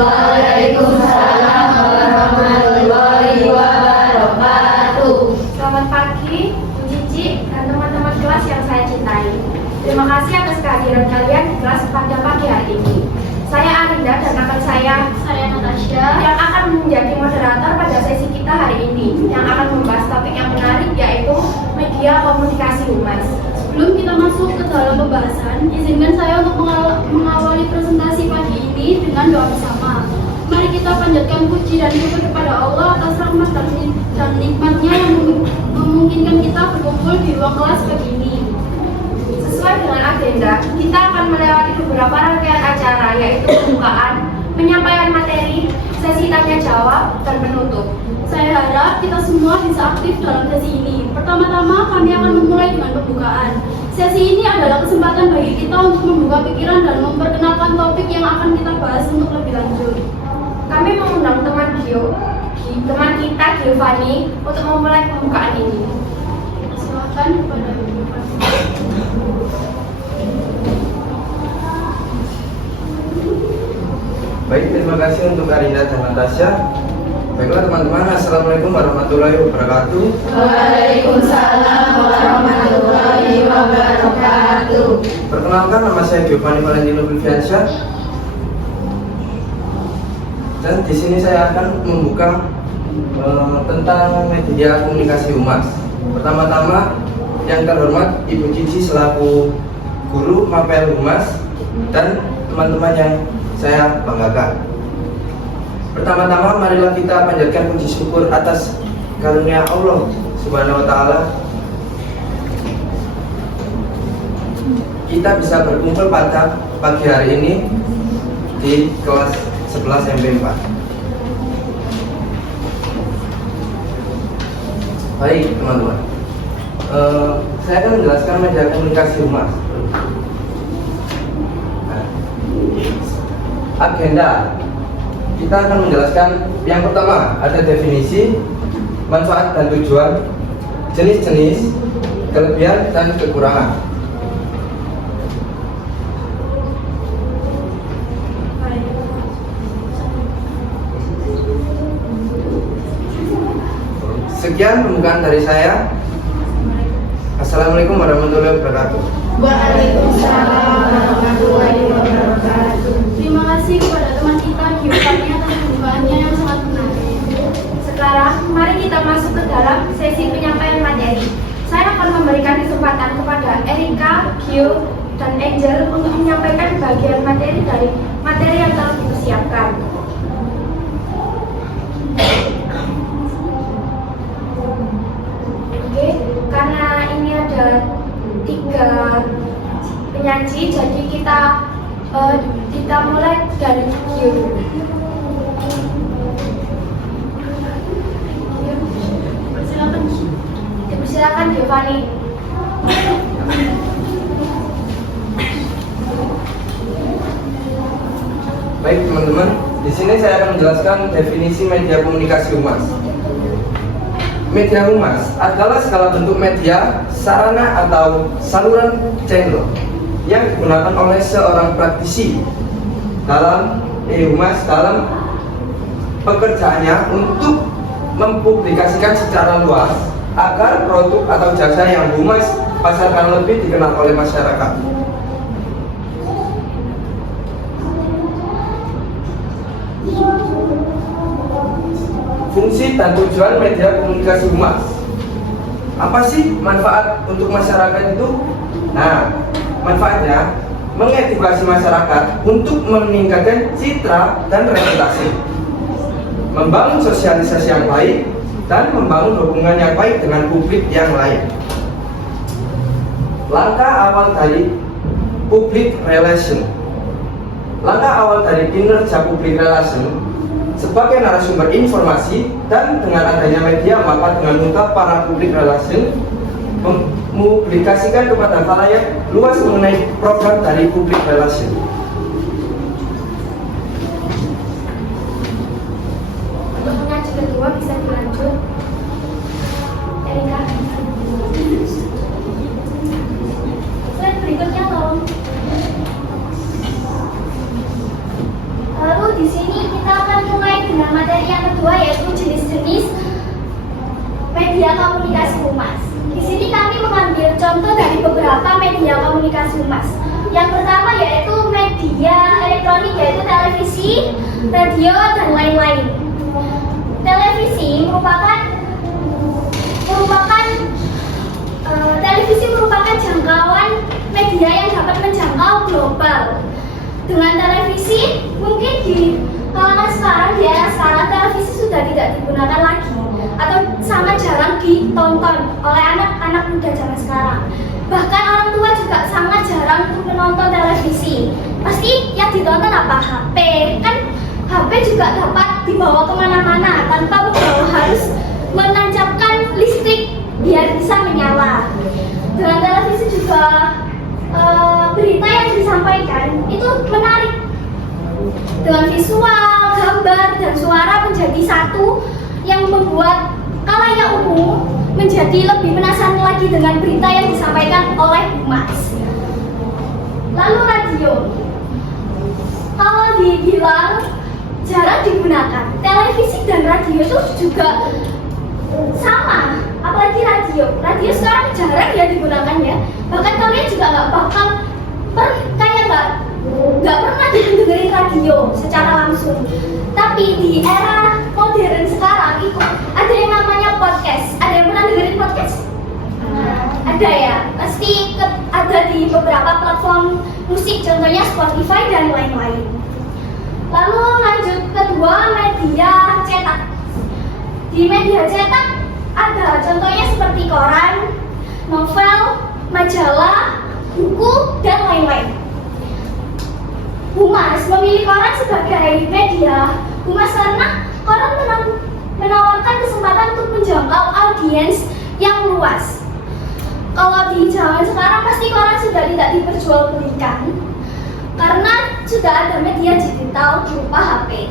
Waalaikumsalam warahmatullahi wabarakatuh. Selamat pagi, Bu Cici dan teman-teman kelas yang saya cintai. Terima kasih atas kehadiran kalian di kelas pada pagi hari ini. Saya Arinda dan rekan saya Natasha, yang akan menjadi moderator pada sesi kita hari ini, yang akan membahas topik yang menarik, yaitu media komunikasi humas. sebelum kita masuk ke dalam pembahasan, izinkan saya untuk mengawali presentasi pagi ini dengan doa bersama. Mari kita panjatkan puji dan syukur kepada Allah atas rahmat dan nikmatnya yang memungkinkan kita berkumpul di ruang kelas pagi ini. Sesuai dengan agenda, kita akan melewati beberapa rangkaian acara, yaitu pembukaan, penyampaian materi, sesi tanya jawab, dan penutup. Saya harap kita semua bisa aktif dalam sesi ini. Pertama-tama kami akan memulai dengan pembukaan. Sesi ini adalah kesempatan bagi kita untuk membuka pikiran dan memperkenalkan topik yang akan kita bahas untuk lebih lanjut. Kami mengundang teman kita, Giovanni, untuk memulai pembukaan ini. Silakan kepada Ibu. Baik, terima kasih untuk Arinda dan Natasha. Baiklah teman-teman, Assalamualaikum warahmatullahi wabarakatuh. Waalaikumsalam warahmatullahi wabarakatuh. Perkenalkan, nama saya Giovanni Valentino Bilviansyah. Dan di sini saya akan membuka tentang media komunikasi humas. Pertama-tama, yang terhormat Ibu Cici selaku guru Mapel Humas dan teman-teman yang saya banggakan. Pertama-tama, marilah kita panjatkan puji syukur atas karunia Allah Subhanahu wa Ta'ala. Kita bisa berkumpul pada pagi hari ini di kelas 11 MP4. Baik teman-teman, saya akan menjelaskan media komunikasi humas. Agenda, kita akan menjelaskan yang pertama, ada definisi, manfaat dan tujuan, jenis-jenis, kelebihan dan kekurangan. Sekian pembukaan dari saya. Assalamualaikum warahmatullahi wabarakatuh. Waalaikumsalam warahmatullahi wabarakatuh. Terima kasih kepada teman kita Giovanni atas pembukaannya yang sangat menarik. Sekarang, mari kita masuk ke dalam sesi penyampaian materi. Saya akan memberikan kesempatan kepada Erika, Gio, dan Angel untuk menyampaikan bagian materi dari materi yang telah dipersiapkan. Oke, karena ini ada 3 penyaji, jadi kita mulai dari Gio. Silakan Giovanni. Baik teman-teman, di sini saya akan menjelaskan definisi media komunikasi humas. Media humas adalah skala bentuk media, sarana atau saluran channel yang digunakan oleh seorang praktisi dalam humas dalam pekerjaannya untuk mempublikasikan secara luas agar produk atau jasa yang humas pasarkan lebih dikenal oleh masyarakat. Fungsi dan tujuan media komunikasi humas. Apa sih manfaat untuk masyarakat itu? Nah, manfaatnya mengedukasi masyarakat untuk meningkatkan citra dan reputasi, membangun sosialisasi yang baik, dan membangun hubungan yang baik dengan publik yang lain. Langkah awal dari public relation. Langkah awal dari kinerja public relation sebagai narasumber informasi, dan dengan adanya media maka dengan mudah para public relation mempublikasikan kepada khalayak luas mengenai program dari public relation. Untuk penyaji kedua bisa dilanjut. Erika. Slide berikutnya tolong. Lalu di sini humas. Yang pertama yaitu media elektronik, yaitu televisi, radio, dan lain-lain. Televisi merupakan jangkauan media yang dapat menjangkau global. Dengan televisi, mungkin di kalangan sekarang, di era sekarang, televisi sudah tidak digunakan lagi atau sangat jarang ditonton oleh anak-anak muda zaman sekarang. Bahkan orang tua juga sangat jarang untuk menonton televisi. Pasti yang ditonton apa? HP. Kan HP juga dapat dibawa kemana-mana tanpa harus menancapkan listrik biar bisa menyala. Dengan televisi juga berita yang disampaikan itu menarik. Dengan visual, gambar, dan suara menjadi satu yang membuat khalayak umum menjadi lebih penasaran lagi dengan berita yang disampaikan oleh humas. Lalu radio. Kalau dibilang jarang digunakan, televisi dan radio itu juga sama. Apalagi radio sekarang jarang ya digunakan ya. Bahkan kalian juga nggak pernah dengerin radio secara langsung. Tapi di era modern sekarang itu ada yang namanya podcast. Ada yang pernah dengerin podcast? Ada ya, pasti ada di beberapa platform musik, contohnya Spotify dan lain-lain. Lalu lanjut kedua, media cetak. Di media cetak ada contohnya seperti koran, novel, majalah, buku, dan lain-lain. Humas memilih koran sebagai media humas karena koran menawarkan kesempatan untuk menjangkau audiens yang luas. Kalau di zaman sekarang pasti koran sudah tidak diperjualbelikan karena sudah ada media digital berupa HP.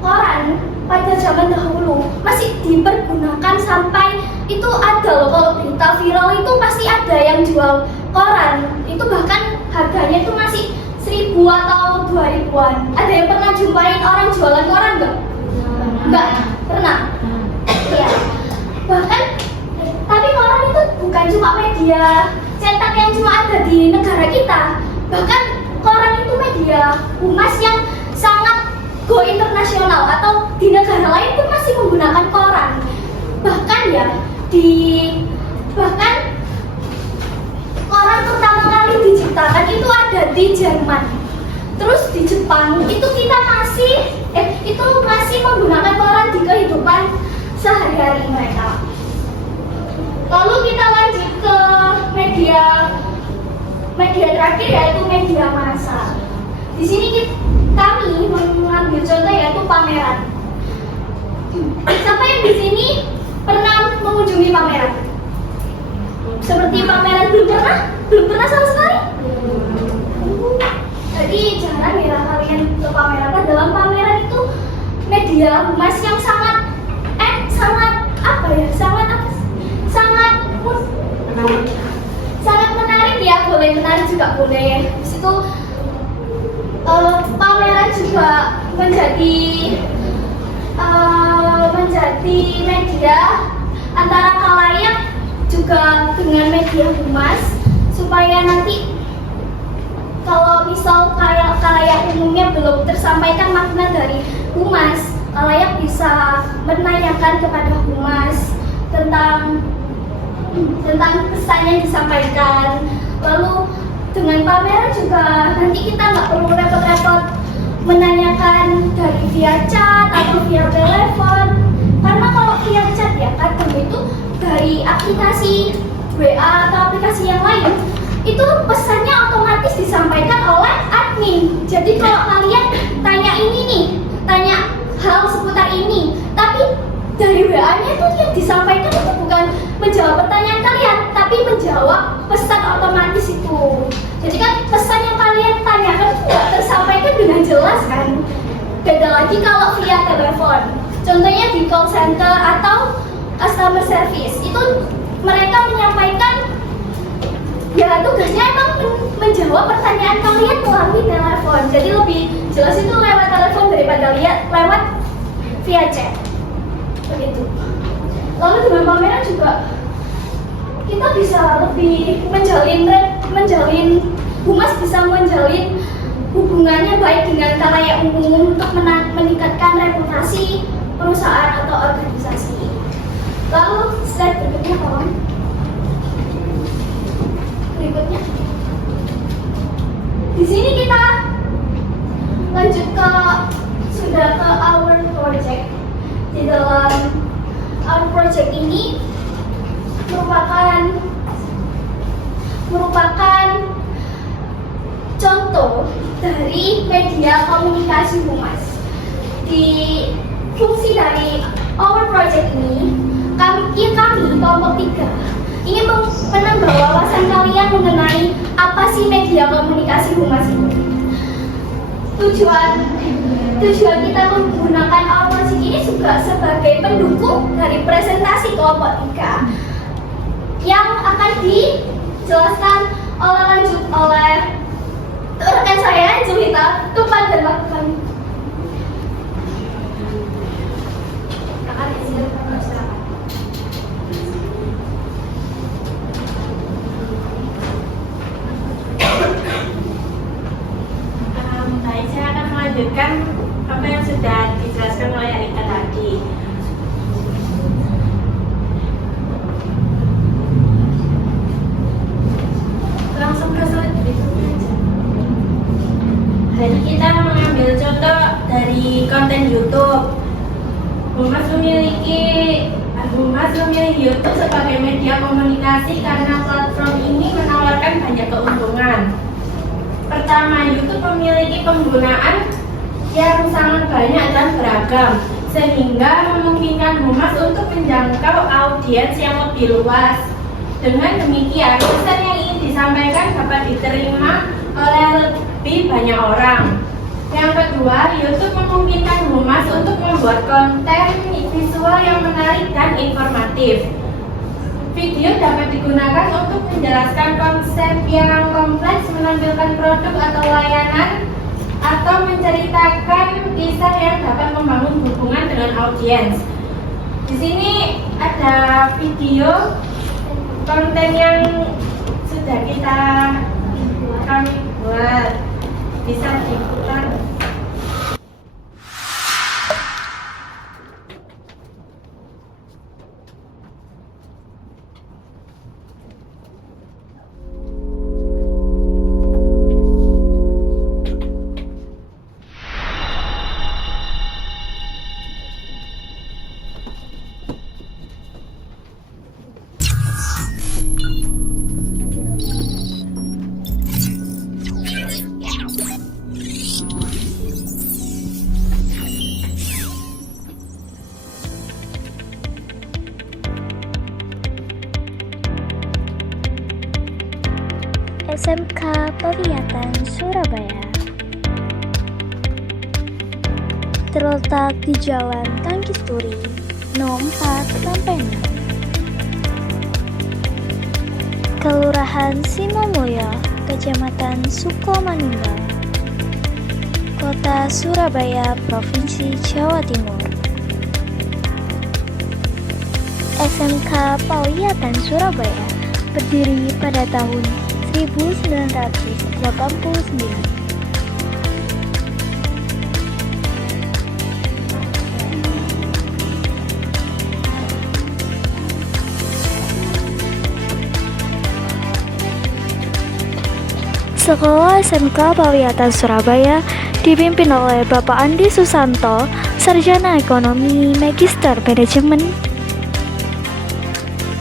Koran pada zaman dahulu masih dipergunakan sampai itu ada loh, kalau berita viral itu pasti ada yang jual koran. Itu bahkan harganya itu masih 1.000 atau 2.000-an. Ada yang pernah jumpain orang jualan koran nggak? Nggak pernah. Iya. Bahkan tapi koran itu bukan cuma media cetak yang cuma ada di negara kita. Bahkan koran itu media humas yang sangat go internasional, atau di negara lain pun masih menggunakan koran. Bahkan ya bahkan koran pertama kali diciptakan itu ada di Jerman. Terus di Jepang itu kita masih menggunakan koran di kehidupan sehari-hari mereka. Lalu kita lanjut ke media terakhir, yaitu media massa. Di sini kami mengambil contoh yaitu pameran. Siapa yang di sini pernah mengunjungi pameran? Seperti pameran belum pernah sama sekali. Jadi jarang ya kalian ke pameran. Dalam pameran itu media humas yang sangat menarik ya. Boleh menarik juga boleh. Di situ pameran juga menjadi media antara khalayak juga dengan media humas, supaya nanti kalau misal khalayak umumnya belum tersampaikan makna dari humas, khalayak bisa menanyakan kepada humas tentang pesan yang disampaikan. Lalu dengan pameran juga nanti kita nggak perlu repot-repot menanyakan dari via chat atau via telepon, karena kalau via chat ya kadang itu dari aplikasi WA atau aplikasi yang lain itu pesannya otomatis disampaikan oleh admin. Jadi kalau kalian tanya hal seputar ini, tapi dari WA-nya itu yang disampaikan itu bukan menjawab pertanyaan kalian, tapi menjawab pesan otomatis itu. Jadi kan pesan yang kalian tanyakan itu tidak tersampaikan dengan jelas kan. Beda lagi kalau via telepon. Contohnya di call center atau customer service, itu mereka menyampaikan ya tugasnya emang menjawab pertanyaan kalian melalui telepon. Jadi lebih jelas itu lewat telepon daripada lewat via chat. Begitu. Lalu dengan pameran juga kita bisa lebih menjalin humas bisa menjalin hubungannya baik dengan khalayak umum untuk meningkatkan reputasi perusahaan atau organisasi. Lalu slide berikutnya tolong. Berikutnya. Di sini kita lanjut sudah ke our project. Di dalam our project ini merupakan contoh dari media komunikasi humas. Di fungsi dari our project ini, kami kelompok 3 ingin menambah wawasan kalian mengenai apa sih media komunikasi humas itu. Tujuan kita menggunakan our project ini juga sebagai pendukung dari presentasi kelompok 3 yang akan dijelaskan oleh rekan saya, Julita, Tupan dan waktu kami. Baik, saya akan melanjutkan apa yang sudah dijelaskan oleh Erika tadi. Langsung ke slide berikutnya aja. Hari kita mengambil contoh dari konten YouTube. Humas memilih YouTube sebagai media komunikasi karena platform ini menawarkan banyak keuntungan. Pertama, YouTube memiliki penggunaan yang sangat banyak dan beragam, sehingga memungkinkan humas untuk menjangkau audiens yang lebih luas. Dengan demikian, pesan yang ingin disampaikan dapat diterima oleh lebih banyak orang. Yang kedua, YouTube memungkinkan humas untuk membuat konten visual yang menarik dan informatif. Video dapat digunakan untuk menjelaskan konsep yang kompleks, menampilkan produk atau layanan, atau menceritakan kisah yang dapat membangun hubungan dengan audiens. Di sini ada video konten yang sudah kami buat, bisa diputar. SMK Pawiyatan Surabaya terletak di Jalan Tangkisturi No. 4-6, Kelurahan Sinomulyo, Kecamatan Sukomanunggal, Kota Surabaya, Provinsi Jawa Timur. SMK Pawiyatan Surabaya berdiri pada tahun 1989. Sekolah SMK Pawiyatan Surabaya dipimpin oleh Bapak Andi Susanto, Sarjana Ekonomi Magister Manajemen,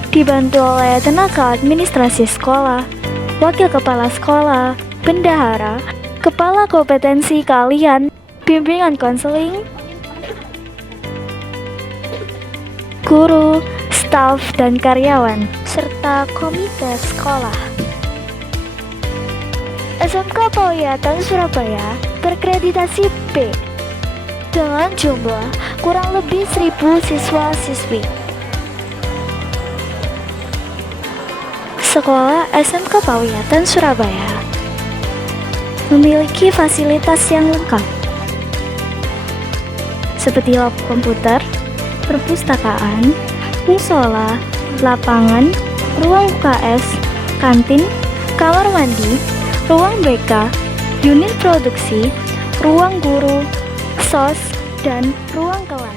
dibantu oleh tenaga administrasi sekolah, wakil kepala sekolah, bendahara, kepala kompetensi keahlian, bimbingan konseling, guru, staf, dan karyawan, serta komite sekolah. SMK Pawiyatan Surabaya berkreditasi B dengan jumlah kurang lebih 1.000 siswa-siswi. Sekolah SMK Pawiyatan Surabaya memiliki fasilitas yang lengkap seperti lab komputer, perpustakaan, musola, lapangan, ruang UKS, kantin, kamar mandi, ruang BK, unit produksi, ruang guru, SOS, dan ruang kelas.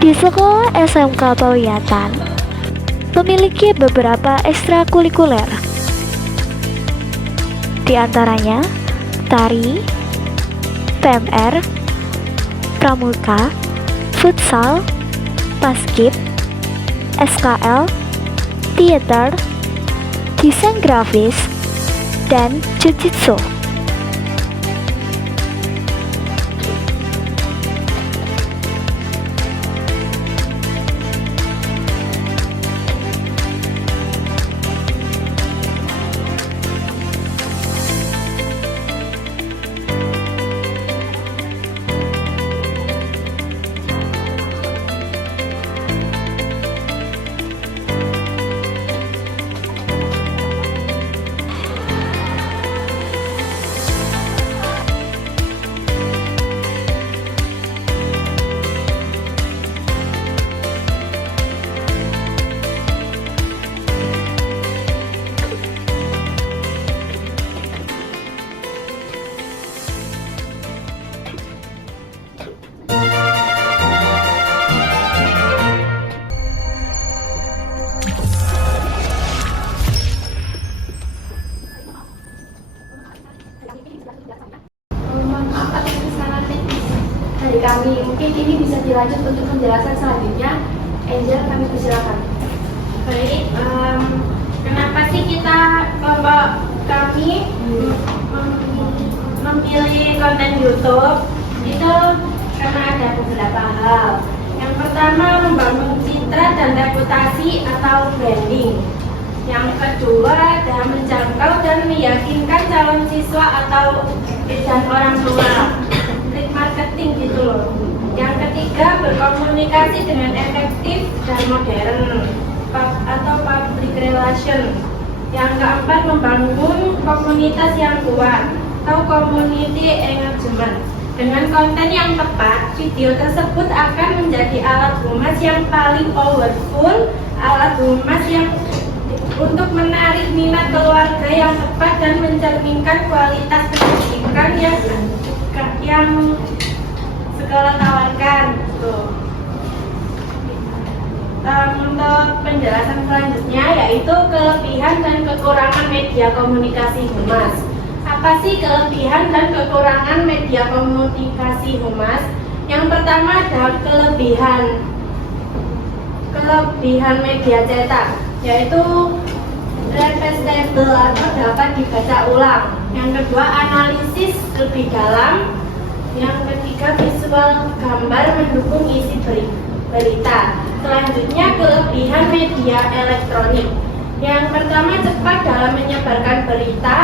Di sekolah SMK Pawiyatan memiliki beberapa ekstrakurikuler, di antaranya tari, PMR, pramuka, futsal, paskib, SKL, teater, desain grafis, dan jujitsu. Mohon maaf atas kesalahan teknis dari kami. Mungkin ini bisa dilanjut untuk penjelasan selanjutnya. Angel, kami persilakan. Baik, kenapa sih kita kelompok kami memilih konten YouTube? Itu karena ada beberapa hal. Yang pertama, membangun citra dan reputasi atau branding. Yang kedua, adalah menjangkau dan meyakinkan calon siswa atau dan orang tua. Trik marketing gitu loh. Yang ketiga, berkomunikasi dengan efektif dan modern atau public relation. Yang keempat, membangun komunitas yang kuat atau community engagement. Dengan konten yang tepat, video tersebut akan menjadi alat humas yang paling powerful, alat humas yang untuk menarik minat keluarga yang tepat dan mencerminkan kualitas pendidikan yang sekolah tawarkan. Untuk penjelasan selanjutnya yaitu kelebihan dan kekurangan media komunikasi humas. Apa sih kelebihan dan kekurangan media komunikasi humas? Yang pertama adalah kelebihan media cetak, yaitu representable atau dapat dibaca ulang. Yang kedua, analisis lebih dalam. Yang ketiga, visual gambar mendukung isi berita. Selanjutnya, kelebihan media elektronik. Yang pertama, cepat dalam menyebarkan berita.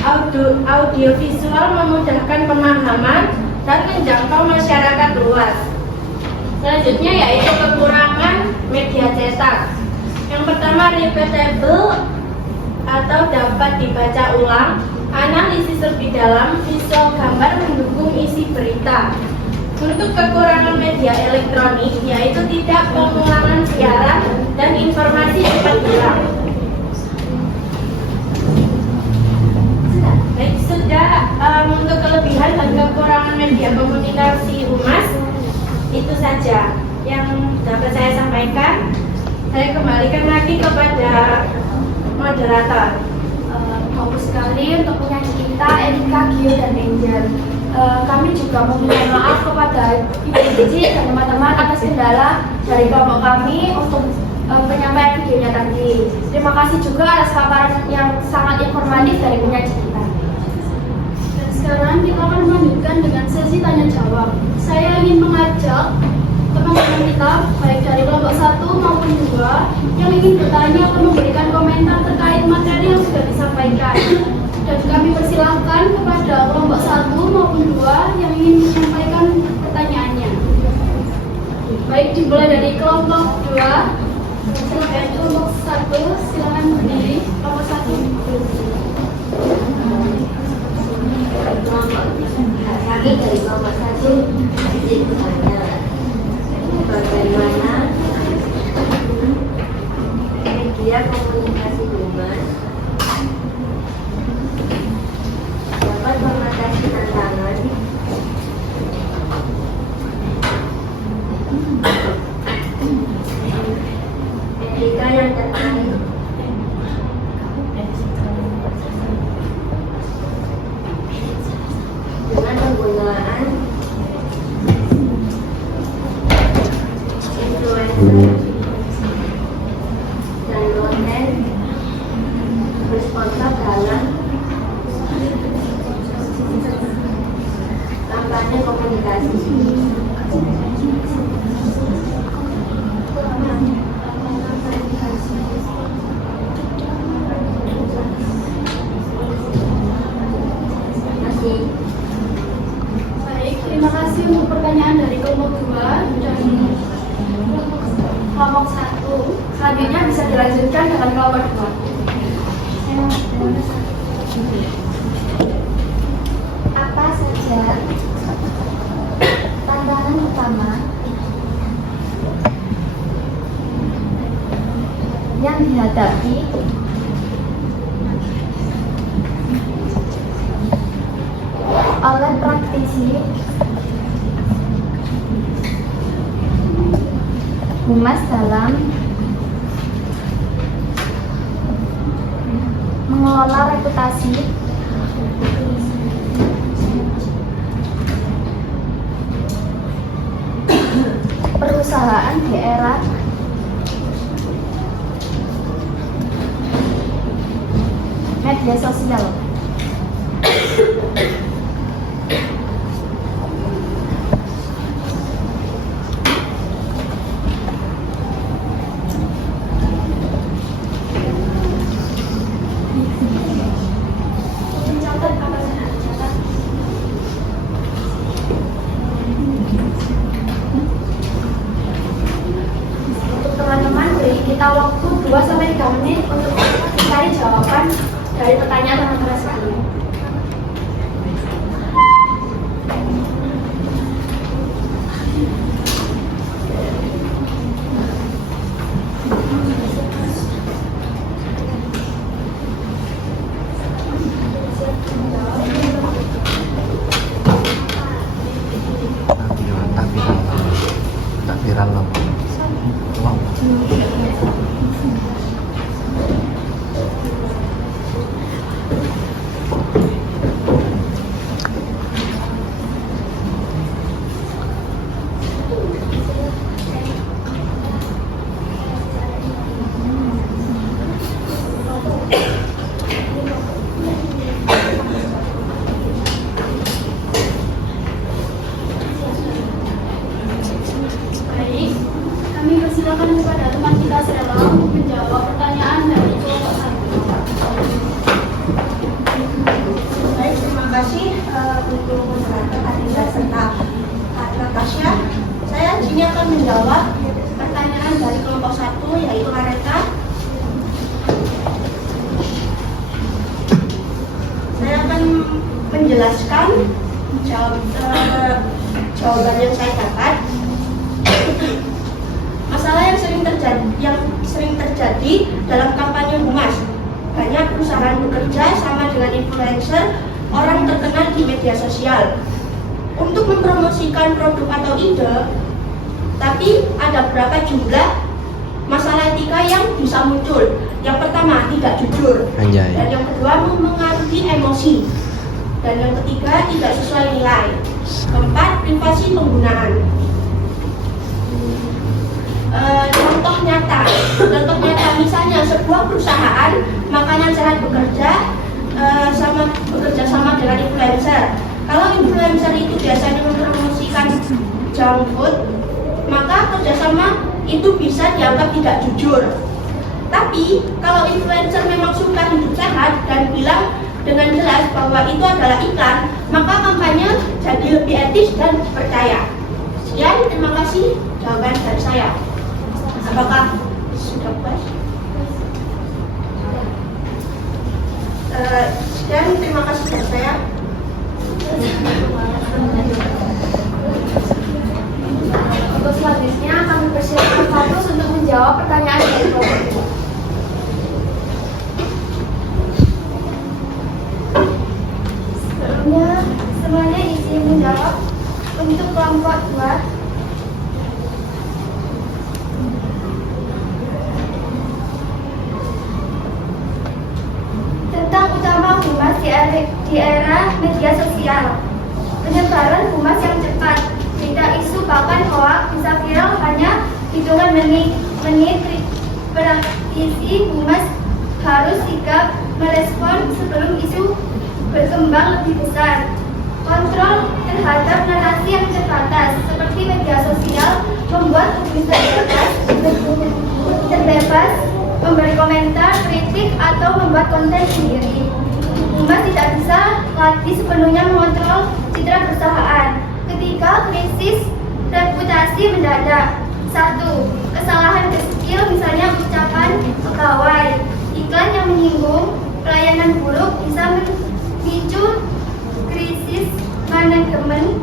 Audiovisual memudahkan pemahaman dan menjangkau masyarakat luas. Selanjutnya yaitu kekurangan media cetak. Yang pertama, repeatable atau dapat dibaca ulang, analisis lebih dalam, visual gambar mendukung isi berita. Untuk kekurangan media elektronik yaitu tidak pengulangan siaran dan informasi cepat hilang. Baik, sudah untuk kelebihan dan kekurangan media komunikasi humas itu saja yang dapat saya sampaikan. Saya kembalikan lagi kepada moderator. Bagus sekali untuk penyanyi kita Erika, Gio, dan Angel. Kami juga meminta maaf kepada Ibu Cici dan teman-teman atas kendala dari kelompok kami untuk penyampaian videonya tadi. Terima kasih juga atas paparan yang sangat informatif dari penyanyi kita. Dan sekarang kita akan melanjutkan dengan sesi tanya jawab. Saya ingin mengajak teman-teman kita baik dari kelompok 1 maupun 2 yang ingin bertanya atau memberikan komentar terkait materi yang sudah disampaikan. Dan kami persilahkan kepada kelompok 1 maupun 2 yang ingin menyampaikan pertanyaannya. Baik, dimulai dari kelompok 2. Silakan kelompok 1, silakan berdiri. Kelompok 1. Kami dari kelompok 1 izin bertanya, bagaimana media komunikasi humas dapat mengatasi tantangan etika yang terkait dengan penggunaan influencer dan konten bersponsor dalam kampanye komunikasi. Baik, terima kasih untuk pertanyaan dari kelompok 2 dan kelompok 1. Selanjutnya bisa dilanjutkan dengan kelompok 2. Apa saja tantangan utama yang dihadapi oleh praktisi humas dalam mengelola reputasi perusahaan di era media sosial. Mencatat apa saja? Catat. Untuk teman-teman, beri kita waktu 2-3 menit untuk mencari jawaban dari pertanyaan teman-teman sekalian. Tak viral loh. Wow. Baik, kami persilakan kepada teman kita Sela untuk menjawab pertanyaan dari kelompok 1. Baik, terima kasih untuk moderator Adinda serta Kak Natasha. Saya Jini akan menjawab pertanyaan dari kelompok 1 yaitu Areta. Saya akan menjelaskan jawaban yang saya dapat. Masalah yang sering terjadi dalam kampanye humas. Banyak perusahaan bekerja sama dengan influencer, orang terkenal di media sosial untuk mempromosikan produk atau ide, tapi ada berapa jumlah masalah etika yang bisa muncul. Yang pertama, tidak jujur. Anjay. Dan yang kedua, mempengaruhi emosi. Dan yang ketiga, tidak sesuai nilai. Keempat, privasi penggunaan. Contoh nyata misalnya sebuah perusahaan makanan sehat bekerja sama dengan influencer. Kalau influencer itu biasanya mempromosikan junk food, maka kerjasama itu bisa dianggap tidak jujur. Tapi kalau influencer memang suka hidup sehat dan bilang dengan jelas bahwa itu adalah iklan, maka kampanye jadi lebih etis dan dipercaya. Sekian, terima kasih jawaban dari saya. Apakah sudah puas? Sekian, terima kasih dari saya. Untuk selanjutnya kami persilakan Fatus untuk menjawab pertanyaan dari kelompok ini. Sebelumnya, semuanya izin menjawab untuk kelompok 2. Tentang utama humas di era media sosial. Penyebaran humas yang cepat, berita isu bahkan hoax bisa viral hanya hitungan menit. Praktisi humas harus sigap merespon sebelum isu berkembang lebih besar. Kontrol terhadap narasi yang terbatas seperti media sosial membuat publik terbebas memberi komentar, kritik, atau membuat konten sendiri. Humas tidak bisa lagi sepenuhnya mengontrol citra perusahaan. Ketiga, krisis reputasi mendadak. 1. Kesalahan kecil, misalnya ucapan pegawai, iklan yang menyinggung, pelayanan buruk bisa memicu krisis manajemen.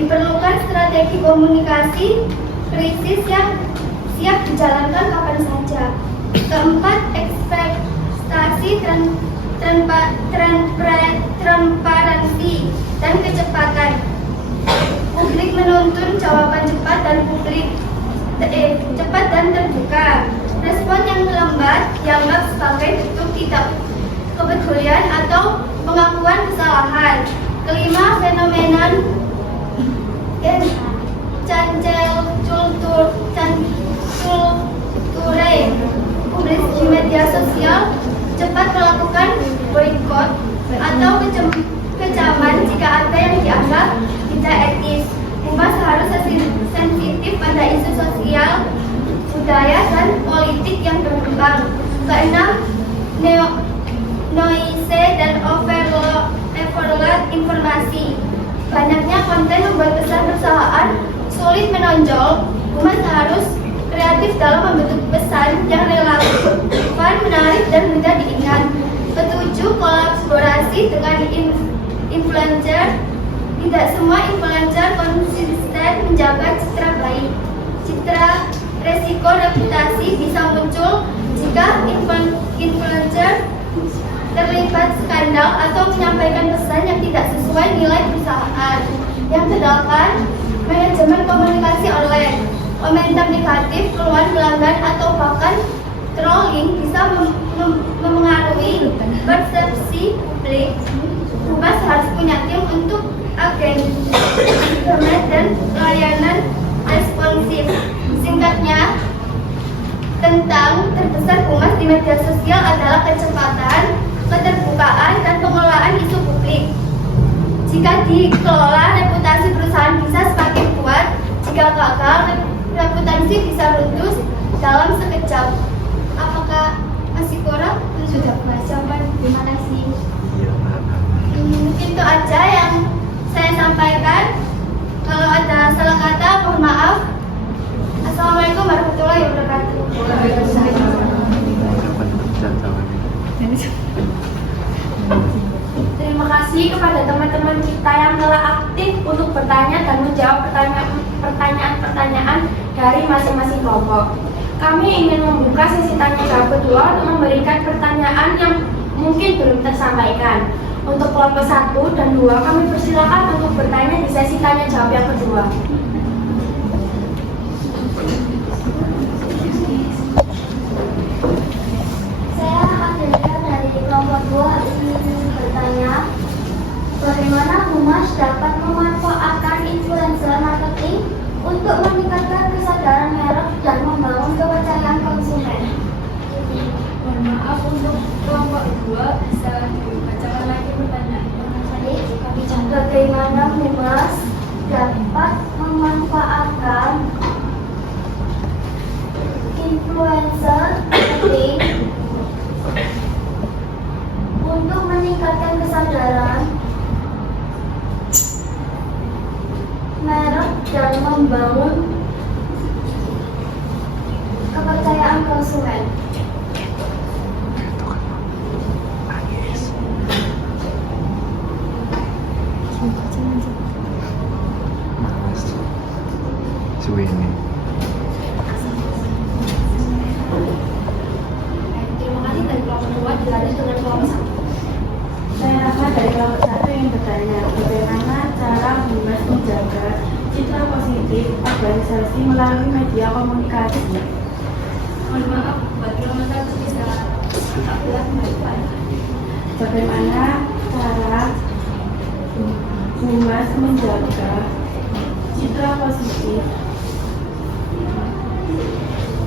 Diperlukan strategi komunikasi krisis yang siap dijalankan kapan saja. Keempat, ekspektasi transparansi dan kecepatan. Publik menuntut jawaban cepat dan terbuka. Respon yang lambat dianggap sebagai bentuk tidak kepedulian atau pengakuan kesalahan. Kelima, fenomena cancel culture publik di media sosial cepat melakukan boikot atau kecaman jika ada yang dianggap tidak etis. Humas harus sensitif pada isu sosial, budaya, dan politik yang berkembang. Keenam, noise dan overload informasi. Banyaknya konten membuat kesan perusahaan sulit menonjol. Humas harus kreatif dalam membentuk pesan yang relevan, menarik, dan mudah diingat. Ketujuh, kolaborasi dengan influencer. Tidak semua influencer konsisten menjaga citra baik. Resiko reputasi bisa muncul jika influencer terlibat skandal atau menyampaikan pesan yang tidak sesuai nilai perusahaan. Yang kedelapan, manajemen komunikasi online. Komentar negatif, keluhan pelanggan, atau bahkan trolling bisa memengaruhi persepsi publik. Humas harus punya tim untuk agen internet dan layanan responsif. Singkatnya, tentang terbesar humas di media sosial adalah kecepatan, keterbukaan, dan pengelolaan isu publik. Jika dikelola, reputasi perusahaan bisa semakin kuat. Jika gagal, reputasi bisa runtuh dalam sekejap. Apakah masih kurang? Sudah puas jawaban. Terima kasih. Mungkin itu aja yang saya sampaikan. Kalau ada salah kata, mohon maaf. Assalamualaikum warahmatullahi wabarakatuh. Terima kasih kepada teman-teman kita yang telah aktif untuk bertanya dan menjawab pertanyaan-pertanyaan dari masing-masing kelompok. Kami ingin membuka sesi tanya jawab kedua untuk memberikan pertanyaan yang mungkin belum tersampaikan. Untuk kelompok 1 dan 2, kami persilakan untuk bertanya di sesi tanya jawab yang kedua. Saya Andrea dari kelompok 2 ingin bertanya, bagaimana Humas dapat memanfaatkan influencer marketing untuk meningkatkan kesadaran merek dan membangun kepercayaan konsumen? Mohon maaf, untuk kelompok 2 bisa dibacakan lagi pertanyaannya. Bagaimana Humas dapat memanfaatkan influencer penting untuk meningkatkan kesadaran merek dan membangun kepercayaan konsumen. Terima kasih dari kelompok 2 dilanjut dengan kelompok 1. Saya Rahma dari kelompok 1 yang bertanya, bagaimana cara Humas menjaga citra positif organisasi melalui media komunikasi? Mohon maaf, buat kelompok 1 bisa Bagaimana cara Humas menjaga citra positif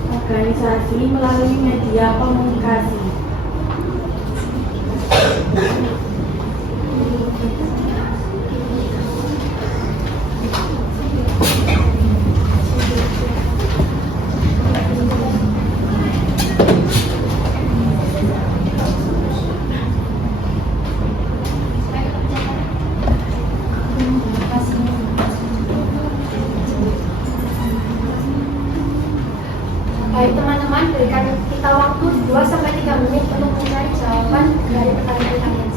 organisasi melalui media komunikasi? Baik teman-teman, berikan kita waktu 2-3 menit untuk mencari jawaban dari pertanyaan kalian.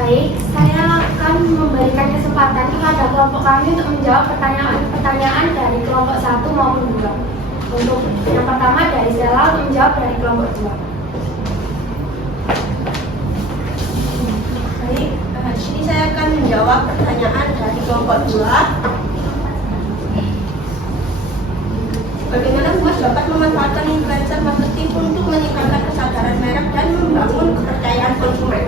Baik, saya akan memberikan kesempatan kepada kelompok kami untuk menjawab pertanyaan-pertanyaan dari kelompok 1 maupun 2. Untuk yang pertama dari Sela untuk menjawab dari kelompok 2. Baik, di sini saya akan menjawab pertanyaan dari kelompok 2. Bagaimana Humas dapat memanfaatkan influencer marketing untuk meningkatkan kesadaran merek dan membangun kepercayaan konsumen?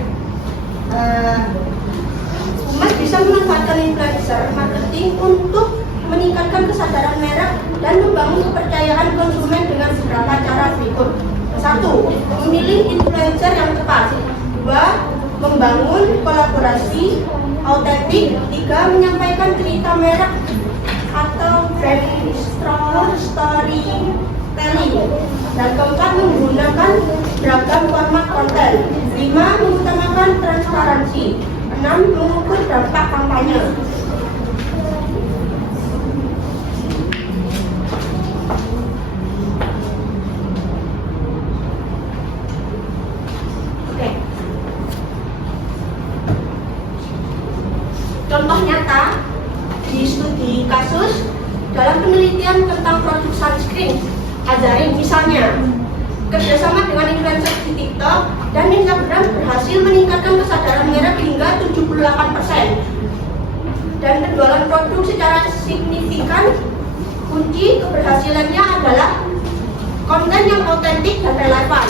Humas bisa memanfaatkan influencer marketing untuk meningkatkan kesadaran merek dan membangun kepercayaan konsumen dengan beberapa cara berikut. 1. Memilih influencer yang tepat. 2. Membangun kolaborasi autentik. 3. Menyampaikan cerita merek atau brand storytelling. Dan 4. Menggunakan beragam format konten. 5. Mengutamakan transparansi. 6. Mengukur dampak kampanye. Oke. Contoh nyata di studi kasus dalam penelitian tentang produk sunscreen Azarin misalnya, kerjasama dengan influencer di TikTok dan Instagram berhasil meningkatkan kesadaran merek hingga 78%. Dan penjualan produk secara signifikan. Kunci keberhasilannya adalah konten yang autentik dan relevan,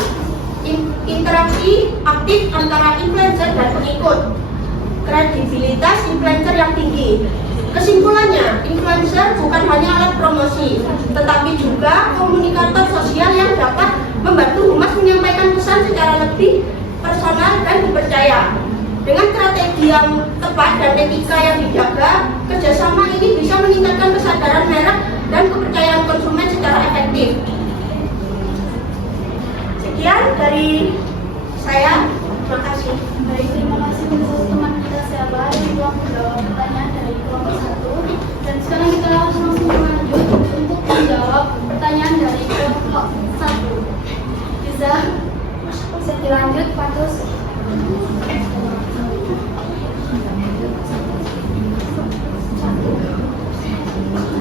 interaksi aktif antara influencer dan pengikut, kredibilitas influencer yang tinggi. Kesimpulannya, influencer bukan hanya alat promosi, tetapi juga komunikator sosial yang dapat membantu Humas menyampaikan pesan secara lebih personal dan dipercaya. Dengan strategi yang tepat dan etika yang dijaga, kerjasama ini bisa meningkatkan kesadaran merek dan kepercayaan konsumen secara efektif. Sekian dari saya. Terima kasih. Baik, terima kasih untuk teman kita Sela yang telah menjawab pertanyaan dari kelompok 1. Dan sekarang kita langsung lanjut untuk menjawab pertanyaan dari kelompok 1. Bisa Dilanjut, Patus.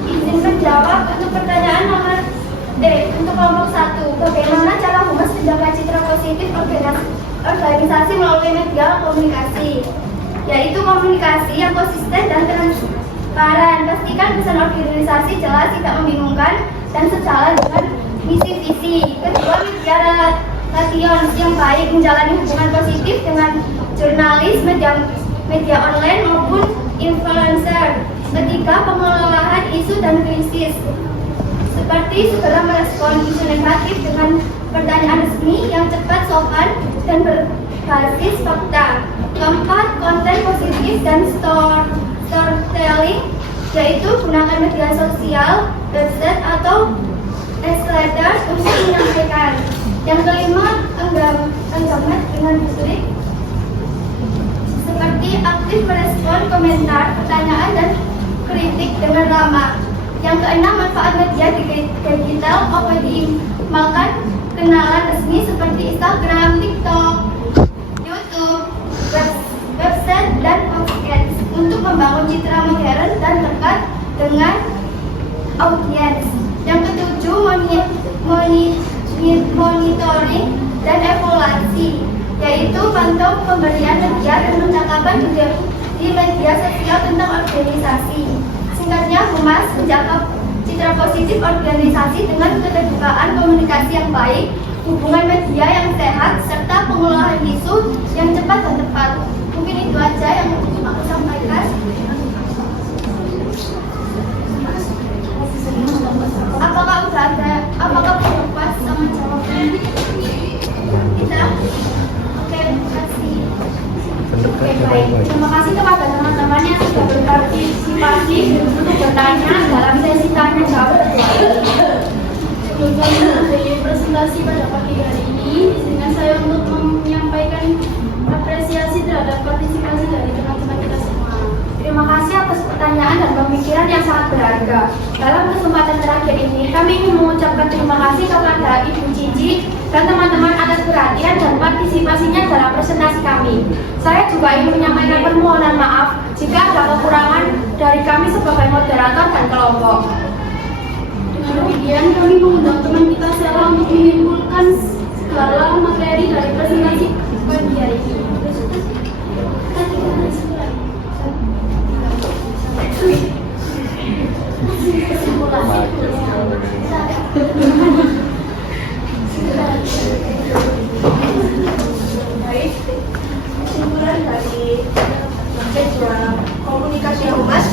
Izin menjawab untuk pertanyaan nomor D untuk kelompok 1. Bagaimana cara Humas menjaga citra positif organisasi melalui media komunikasi, yaitu komunikasi yang konsisten dan transparan. Pastikan pesan organisasi jelas, tidak membingungkan, dan sejalan dengan misi visi. Kedua, media relation yang baik, menjalani hubungan positif dengan jurnalis, media online maupun influencer. Ketiga, pengelolaan isu dan krisis, seperti segera merespon isu negatif dengan pertanyaan resmi yang cepat, sopan, dan berbasis fakta. Keempat, konten positif dan storytelling, yaitu gunakan media sosial, website, atau newsletter untuk menyampaikan. Yang kelima, engagement dengan publik, seperti aktif merespon komentar, pertanyaan, dan kritik dengan ramah. Yang keenam, manfaat media digital, optimalkan kenalan resmi seperti Instagram, TikTok, YouTube, website, dan podcast untuk membangun citra modern dan dekat dengan audiens. Yang ketujuh, monitoring dan evaluasi, yaitu pantau pemberian media dan percakapan di media sosial tentang organisasi. Singkatnya, Humas menjaga citra positif organisasi dengan keterbukaan komunikasi yang baik, hubungan media yang sehat, serta pengelolaan isu yang cepat dan tepat. Mungkin itu aja yang aku sampaikan. Apakah sudah puas sama jawaban kita? Oke, terima kasih. Oke, baik. Terima kasih kepada teman-teman yang sudah berpartisipasi untuk bertanya dalam sesi tanya jawab. Sebelum kami mengakhiri presentasi pada pagi hari ini, izinkan saya untuk menyampaikan apresiasi terhadap partisipasi dari teman-teman kita semua. Terima kasih atas pertanyaan dan pemikiran yang sangat berharga. Dalam kesempatan terakhir ini, kami ingin mengucapkan terima kasih kepada Ibu Cici dan teman-teman atas perhatian dan partisipasinya dalam presentasi kami. Saya juga ingin menyampaikan permohonan maaf jika ada kekurangan dari kami sebagai moderator dan kelompok. Dengan demikian, kami mengundang teman kita Sela untuk menyimpulkan segala materi dari presentasi pagi hari ini. Baik, kesimpulan dari media komunikasi Humas.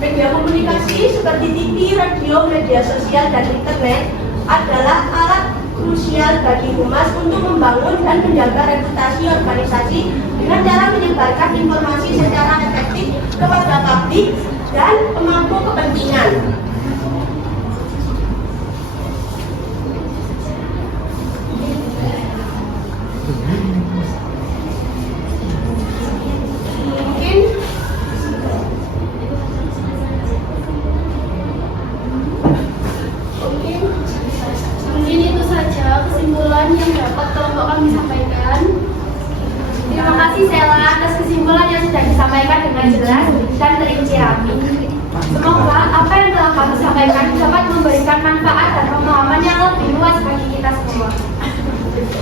Media komunikasi seperti TV, radio, media sosial, dan internet adalah alat krusial bagi Humas untuk membangun dan menjaga reputasi organisasi dengan cara menyebarkan informasi secara efektif kepada publik dan pemangku kepentingan. Mungkin itu saja kesimpulan yang dapat kelompok kami sampaikan. Terima kasih Sela atas kesimpulan yang sudah disampaikan dengan jelas dan terinci rapi. Semoga apa yang telah kami sampaikan dapat memberikan manfaat dan pemahaman yang lebih luas bagi kita semua.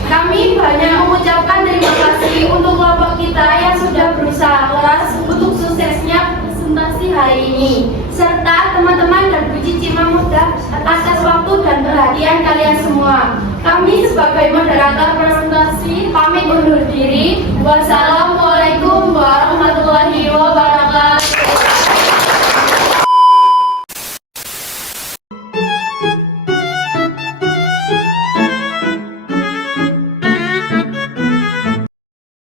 Kami banyak mengucapkan terima kasih untuk kelompok kita yang sudah berusaha keras untuk suksesnya presentasi hari ini, serta teman-teman dan Bu Cici Mamuda atas waktu dan perhatian kalian semua. Kami sebagai moderator presentasi pamit undur diri. Wassalamualaikum